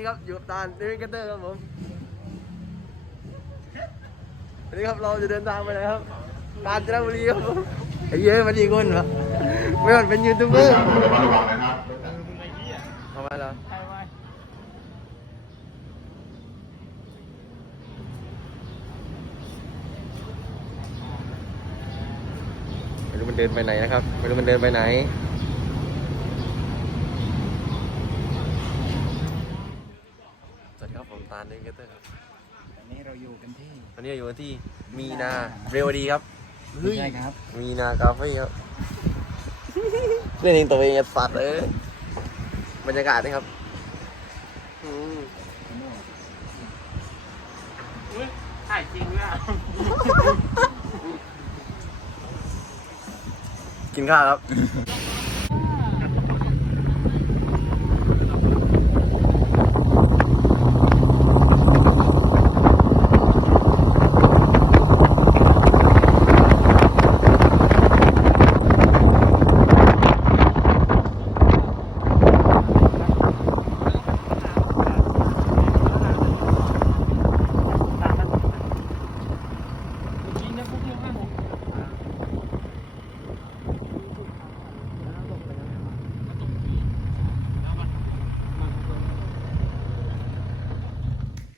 นี้ครับอยู่กับตาลเดวิดเกเตอร์ครับผมวันนี้ครับเราจะเดินทางไปไหนครับกาญจนบุรีครับผมไอ้เยอะมันดีคนวะไม่หมันเป็นยูทูบเบอร์ทำไมล่ะไม่รู้มันเดินไปไหนนะครับไม่รู้มันเดินไปไหน สวัสดีครับผมตาลเดวิดเกเตอร์ครับตอนนี้เราอยู่กันที่ตอนนี้เราอยู่กันที่มีนาเรวดีครับไม่ใช่ครับ มีนาคาเฟ่ครับเล่นเองตัวเองจะสัตว์เลยบรรยากาศนี่ครับอืมถ่ายจริงด้วยกินข้าวครับ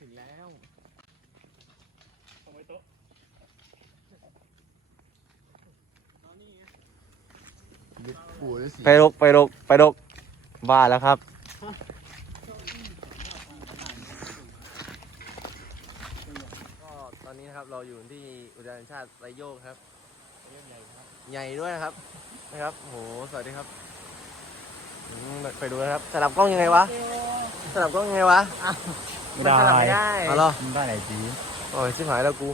ถึงแล้ว ไปรกไปรกไปรกบ้าแล้วครับ ก็ตอนนี้นะครับเราอยู่ที่อุทยานแห่งชาติไรโยกครับ ใหญ่ด้วยนะครับ นะครับโหสวัสดีครับอืมไปดูนะครับสลับกล้องยังไงวะสลับกล้องยังไงวะไม่ได้นสลับไม่ได้เอาเหรอมันได้ไหนจีโอ้ยชิบหายแล้วกู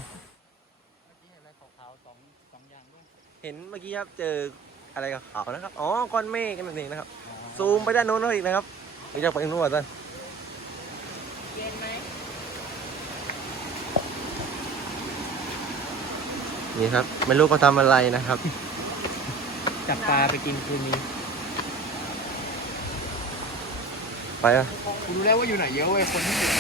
เห็นอะไรขาวๆสองสองอย่างด้วยเห็นเมื่อกี้ครับเจอ อะไรกับขาวนะครับ อ๋อ ก้อนเมฆกันนั่นเองนะครับ ซูมไปด้านโน้นอีกนะครับเดี๋ยวจะไปนู่นก่อนท่านเย็นไหมนี่ครับ ไม่รู้เขาทำอะไรนะครับ จับปลาไปกินคืนนี้ ไปอะกูรู้แล้วว่าอยู่ไหนเยอะเว้ย คนที่อยู่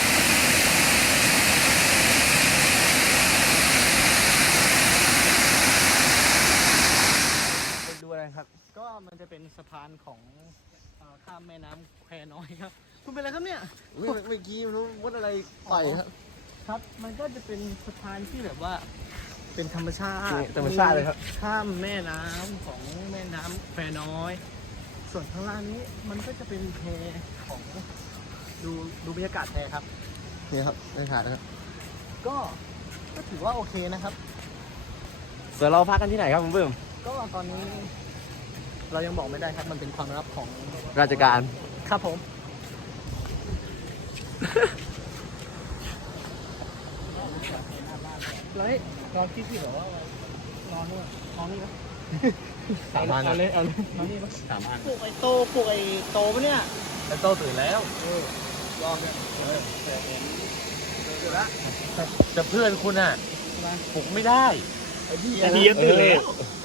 ไปดูอะไรครับ ก็ มันจะเป็นสะพานของเอ่อข้ามแม่น้ำแควน้อยครับ คุณเป็นอะไรครับเนี่ย เมื่อเมื่อกี้ไม่รู้วัดอะไรปล่อยครับ ครับ มันก็จะเป็นสะพานที่แบบว่า เป็นธรรมชาตินี่ธรรมชาติเลยครับ ข้ามแม่น้ำของแม่น้ำแควน้อย ส่วนข้างล่างนี้มันก็จะเป็นแพของดูดูบรรยากาศแพครับ นี่ครับได้ถ่ายนะครับก็ก็ถือว่าโอเคนะครับ ส่วนเราพักกันที่ไหนครับคุณเบิ้มก็ตอนนี้ เรายังบอกไม่ได้ครับมันเป็นความลับของราชการ ครับผม เฮ้ยเราคิดที่แบบว่านอนนู่นนอนนี่นะสามพันเอาเลยเอาเลยนอนนี่ปะสามพันปลูกไอ้โตปลูกไอ้โตปะเนี่ยแต่โตตื่นแล้วเออลองเนี่ยเออแต่เห็นเจอละแต่เพื่อนคุณอะมาปลุกไม่ได้ไอ้พี่ไอ้พี่ตื่นแล้ว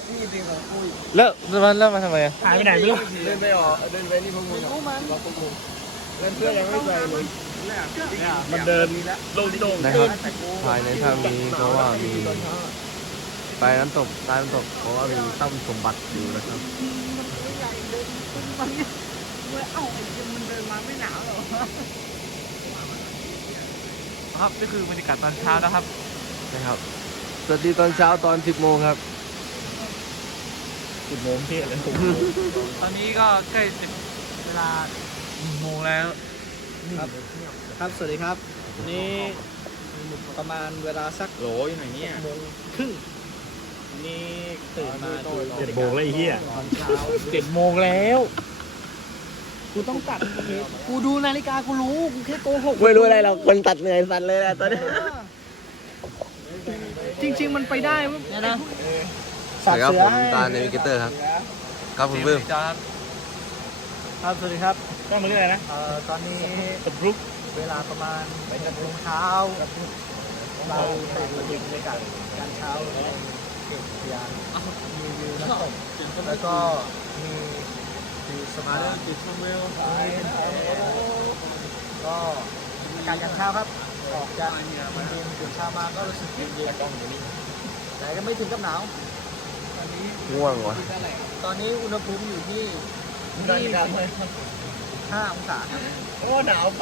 พี่ตื่นของคุยแล้วมันแล้วมาทำไมอะหายไปไหนไม่รู้เดินไปออกเดินไปนี่พวกมึงรู้มันเราพวกมึงเล่นเพื่อนยังไม่ใจเลยมันเดินโล่งๆนะครับภายในถ้ำนี้เพราะว่ามีไปน้ำตกใต้น้ำตกเพราะว่ามีตั้มสมบัติอยู่นะครับเอ้ามันเดินมาไม่หนาวหรอครับนี่คือบรรยากาศตอนเช้านะครับนะครับสวัสดีตอนเช้าตอน 10โมงครับ สิบโมงเที่ยงเลยตอนนี้ก็ใกล้จะเวลาหนึ่งโมงแล้ว ครับ ครับ สวัสดีครับวันนี้ประมาณเวลาสักโหลอยู่ไหนเนี่ยโมงครึ่งวันนี้ตื่นมาดูเจ็ดโมงแล้วไอ้เหี้ยตอนเช้าเจ็ดโมงแล้วกูต้องตัด กูดูนาฬิกากูรู้ กูแค่โกหกไม่รู้อะไรเราคนตัดเหนื่อยสัตว์เลยแหละตอนนี้ จริง ๆ มันไปได้เนี่ยนะ สวัสดีครับผมตาลเนวิเกเตอร์ครับ ครับคุณเบิ้มจอดครับสวัสดีครับต้องมาเรื่อยนะเอ่อตอนนี้ตบรุกเวลาประมาณแปดโมงเช้าเราไปดูบรรยากาศการเช้าในเขตอุทยานมีวิวน้ำตกแล้วก็มีวิวสะพานจุดชมวิวก็อากาศยามเช้าครับออกจากเย็นตื่นเช้ามาก็รู้สึกเย็นๆแต่ก็ไม่ถึงกับหนาวตอนนี้ ง่วงวะเท่าไหร่ครับตอนนี้อุณหภูมิอยู่ที่นาฬิกาไหม5องศาครับโอ้หนาวไป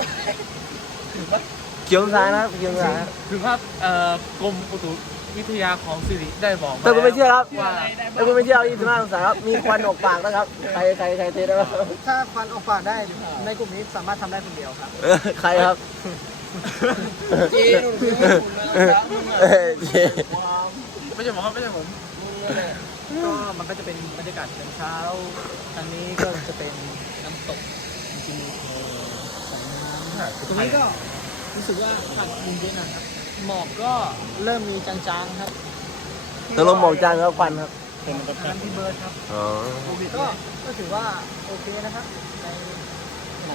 ถึงว่าเขียวซ้ายนะครับเขียวซ้ายถึงว่าเอ่อกรมอุตุวิทยาของสิริได้บอกาแต่คุณไม่เชื่อครับว่าแต่คุณไม่เชื่อเอา25องศาครับมีควันออกปากนะครับใครใครใครเทได้บ้างถ้าควันออกปากได้ในกลุ่มนี้สามารถทำได้คนเดียวครับใครครับจีนเออเจ๊ไม่ใช่ผมครับไม่ใช่ผม ก็มันก็จะเป็นบรรยากาศยามเช้าทางนี้ก็จะเป็นน้ำตกจริงๆของน้ำตรงนี้ก็รู้สึกว่าอากาศเย็นๆนะครับหมอกก็เริ่มมีจางๆครับตกลงหมอกจางครับควันครับทางพี่เบิร์ดครับอ๋อก็ก็ถือว่าโอเคนะครับใน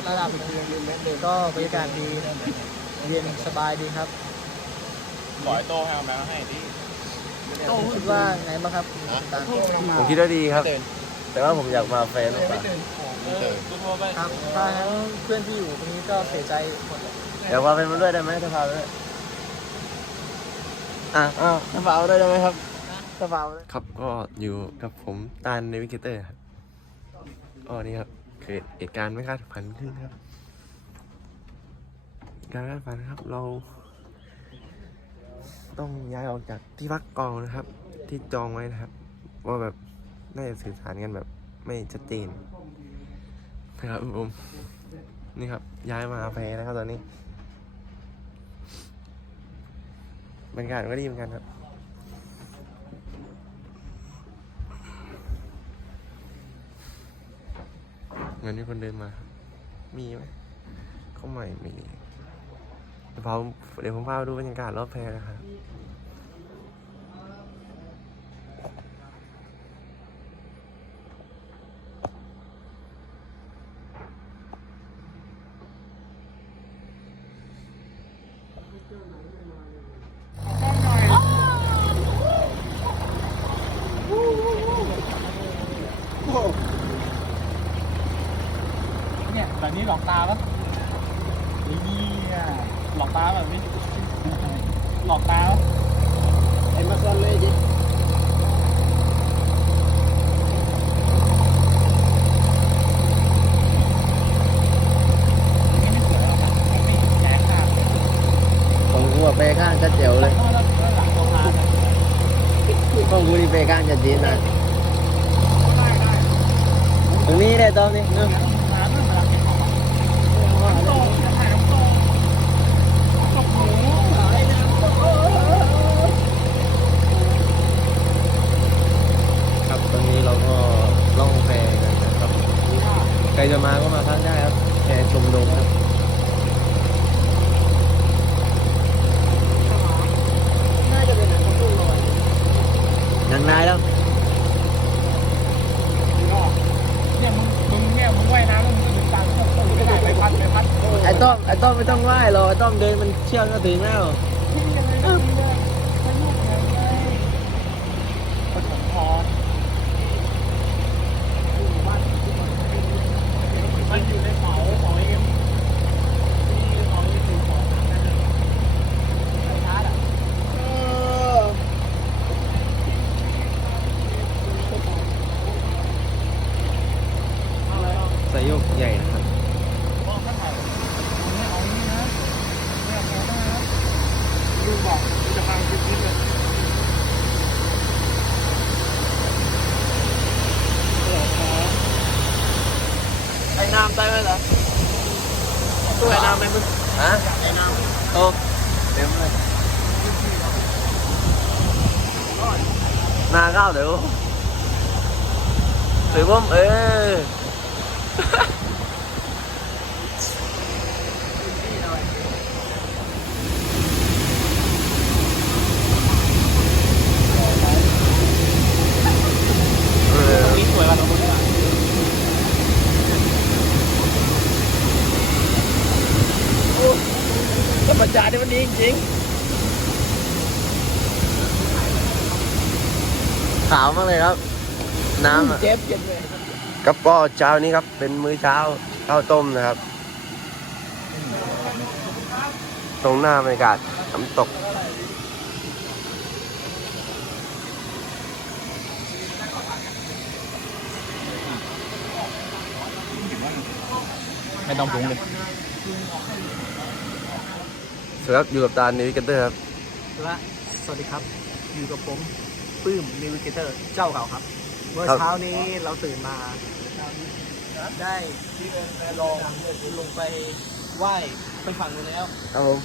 ระดับก็บรรยากาศดีเย็นสบายดีครับบอกไอ้โตให้เอาแมวให้ดิโต้ คิดว่าไงบ้างครับตามผมคิดว่าดีครับ แต่ว่าผมอยากมาแฟนมากกว่าโทรไปครับถ้าทั้งเพื่อนที่อยู่ตรงนี้ก็เสียใจหมดเลยอยากมาแฟนมาด้วยได้ไหมถ้าพาไปด้วยอะอ้าวถ้าพาไปด้วยได้ไหมครับถ้าพาไปด้วยครับก็อยู่กับผมตาลในวิกเตอร์ครับอ๋อนี่ครับเกิดเหตุการณ์ไม่คาดฝันขึ้นครับเหตุการณ์ไม่คาดฝันครับเรา ต้องย้ายออกจากที่พักกองนะครับ ที่จองไว้นะครับ ว่าแบบน่าจะสื่อสารกันแบบไม่ชัดเจนนะครับผมนี่ครับ ย้ายมาแพรนะครับตอนนี้บรรยากาศก็ดีเหมือนกันครับเหมือนมีคนเดินมา มีไหมเขาใหม่มี ดี๋ยวเดี๋ยวผมพาไปดูบรรยากาศรอบแพรนะครับเนี่ยแบบนี้หลอกตาปะนี่หลอกตาแบบนี้หลอกตาปะ เอ็มมาซอนเลยจิ นี่ไม่สวยหรอกมีแสงค่ะ ของกูอะเป ข้างจะเจ๋วเลยแล้องกูนี่เปข้างจะจีนะตรงนี้เลยตอนนี้เนาะครับตอนนี้เราก็ล่องแพกันนะครับ ใครจะมาก็มาพักได้ครับแพชมดงครับ น่าจะเป็นหนังกระตุ้นลอย ยังนายแล้วเนี่ยมึงมึงเนี่ยมึงว่ายน้ำแล้วมึงจะถึงตังค์ไม่ได้ไปพัดไปพัดไอ้ต้อมไอ้ต้อมไม่ต้องไหว้หรอกไอ้ต้อมเดินมันเชื่องก็ถึงแล้ว ที่ยังไงก็มีเลยไปลูกแข่งไงปฐมพรมันอยู่ในเป๋าของเอ็มที่เขาถือของนั่นเลยไฟชาร์จอะ สายโยกใหญ่นะครับ บอกเขาถ่ายไม่เอานี่นะไม่เอาแกได้นะลุงบอกจะพังคลิปนี้เลย ไอ้น้ำใต้ไหมเหรอ ตู้ไอ้น้ำไหมมึงฮะไอ้น้ำโอ้เต็มเลยนาเข้าเดี๋ยวถือว่าเออ เออ นี่สวยกว่าตรงนู้นอะ ธรรมชาตินี่มันดี จริง ขาวมากเลยครับ น้ำอะเจ็บเจ็บเลยครับก็เช้านี้ครับ เป็นมื้อเช้าข้าวต้มนะครับ ตรงหน้าบรรยากาศน้ำตก ไม่ต้องปรุงเลย สวัสดีครับอยู่กับตาลนิวิเกเตอร์ครับและสวัสดีครับอยู่กับผมปื้มนิวิเกเตอร์เจ้าเก่าครับ เมื่อครับเช้านี้เราตื่นมาได้ลองลงไปไหว้ไปฝั่งนู้นแล้วครับผม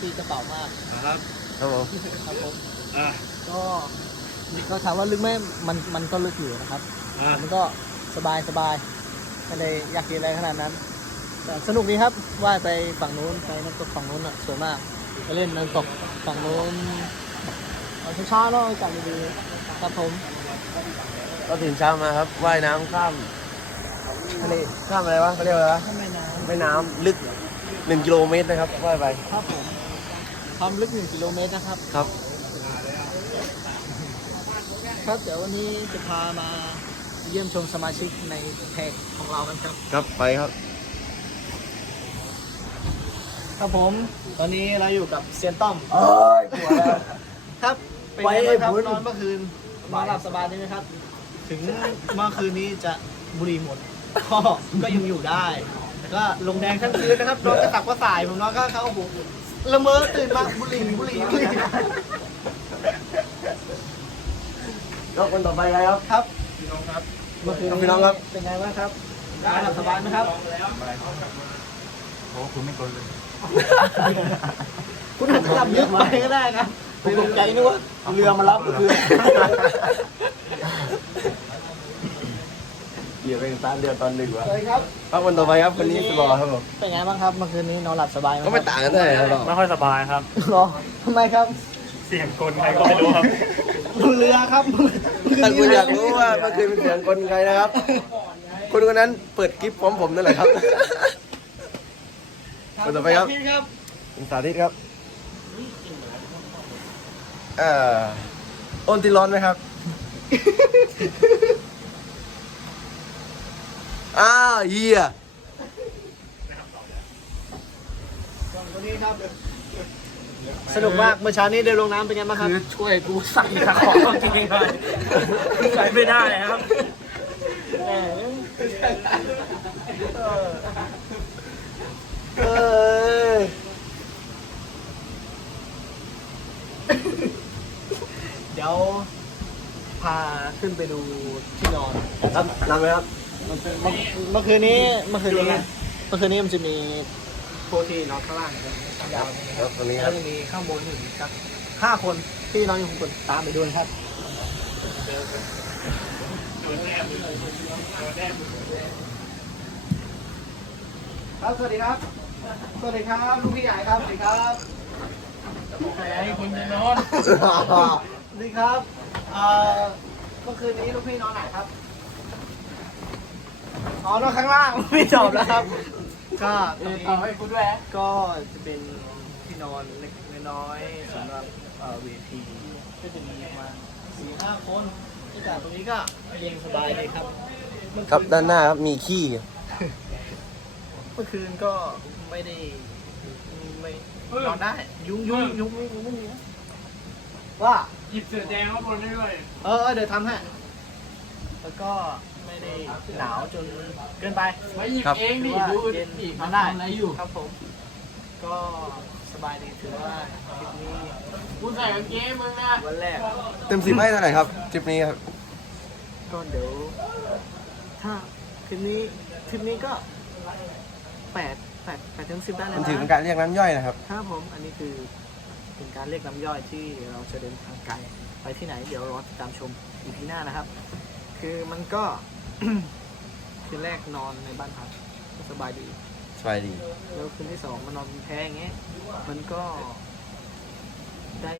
ตีกระเป๋ามากครับครับผมครับผมอ่าก็ก็ถามว่าลึกไหมมันมันก็ลึกอยู่นะครับอ่ามันก็สบายสบายไม่ได้อยากกินอะไรขนาดนั้น แต่สนุกดีครับว่ายไปฝั่งนู้นไปน้ำตกฝั่งนู้นอะสวยมากไปเล่นน้ำตกฝั่งนู้นตอนเช้าๆเนาะอากาศดีๆครับผมก็ตื่นเช้ามาครับว่ายน้ำข้ามทะเลข้ามอะไรวะเขาเรียกว่าอะไรวะข้างแม่น้แม่น้ำลึกหนึ่งกิโลเมตรนะครับว่ายไปำครับผมความลึกหนึ่งกิโลเมตรนะครับครับ ครับเดี๋ยววันนี้จะพามาเยี่ยมชมสมาชิกในเพจของเรากันครับ ครับไปครับ ครับผม ตอนนี้เราอยู่กับเซียนต้อม เอ้ยกลัวแล้ว ครับ เป็นไปไงไอ้บ้างครับบุญ นอนเมื่อคืนนอนหลับสบายดีไหมครับ ถึงเมื่อคืนนี้จะบุหรี่หมด ก็ก็ยังอยู่ได้แต่ก็ลงแดงทั้งคืนนะครับนอนกระตักกระส่ายผมนอนก็เข้าหูละเมอตื่นมาบุหรี่บุหรี่บุหรี่ก็คนต่อไปใครครับครับ เมื่อคืนพี่น้องครับ เป็นไงบ้างครับนอนหลับสบายไหมครับ โอ้คุณไม่กลเลย คุณอาจจะหลับลึกไปก็ได้ครับผมตกใจนึกว่าเรือมารับเมื่อคืนเหยียบไปตามเดือนตอนหนึ่งวะสวัสดีครับครับคนต่อไปครับคนนี้สบอครับผมเป็นไงบ้างครับเมื่อคืนนี้นอนหลับสบายไหมก็ไม่ต่างกันเท่าไหร่ครับไม่ค่อยสบายครับหรอทำไมครับ เสียงกลใครก็ไม่รู้ครับบนเรือครับถ้าคุณอยากรู้ว่าเมื่อคืนเป็นเสียงคนใครนะครับ คนคนนั้นเปิดคลิปพร้อมผมนั่นแหละครับ คนต่อไปครับพี่ครับคุณสาธิตครับเอ่อโอนติร้อนไหมครับ อ้าวเฮียคนนี้ครับ สนุกมาก เมื่อเช้านี้เดินลงน้ำเป็นไงบ้างครับ คือช่วยกูใส่ตะขอจริงๆเลยใส่ไม่ได้ครับ เออเดี๋ยว พาขึ้นไปดูที่นอนครับนำไหมครับเมื่อเมื่อคืนนี้เมื่อคืนนี้เมื่อคืนนี้มันจะมีโพสต์ที่นอนข้างล่างนะครับยาวครับตรงนี้คแล้รัวบจะมีข้างบนอยู่อีกสักห้าคนที่นอนอยู่ข้างบนตามไปดูนะครับ ครับสวัสดีครับ สวัสดีครับลูกพี่ใหญ่ครับสวัสดีครับใครให้คุณจะนอนสวัสดีครับเอ่อเมื่อคืนนี้ลูกพี่นอนไหนครับอ๋อนอนข้างล่างไม่จบแล้วครับ ก็ตรงนี้ต่อให้คุณด้วยก็จะเป็นที่นอนเล็กน้อยๆสำหรับเอ่อเวทีก็จะมีประมาณสี่ห้าคนที่จากตรงนี้ก็เย็นสบายเลยครับเมื่อครับนด้านหน้าครับมีขี้เมื่อคืนก็ ไม่ได้ไม่นอนได้ ยุงยุงยุงไม่ยุงไม่มีนะว่าหยิบเสือแดงข้างบนได้ด้วยเออเออเดี๋ยวทำให้แล้วก็ไม่ได้หนาวจนเกินไปไม่หยิบครับเองดิถือว่าดูเย็นดิมามันได้ทำอะไรอยู่ครับผม ก็สบายดีถือว่าทริปนี้กูใส่กางเกงมึงนะวันแรกเต็มสิบให้เท่าไหร่ครับทริปนี้ครับก็เดี๋ยวถ้าทริปนี้ทริปนี้ก็แปด แปดแปดถึงสิบได้เลยมันนะถือเป็นการเรียกน้ำย่อยนะครับ ครับผมอันนี้คือเป็นการเรียกน้ำย่อยที่เราจะเดินทางไกลไปที่ไหนเดี๋ยวรอติดตามชมอีพีหน้านะครับ คือมันก็ คืนแรกนอนในบ้านพักก็สบายดี สบายดี แล้วคืนที่สองมานอนบนแพอย่างเงี้ยมันก็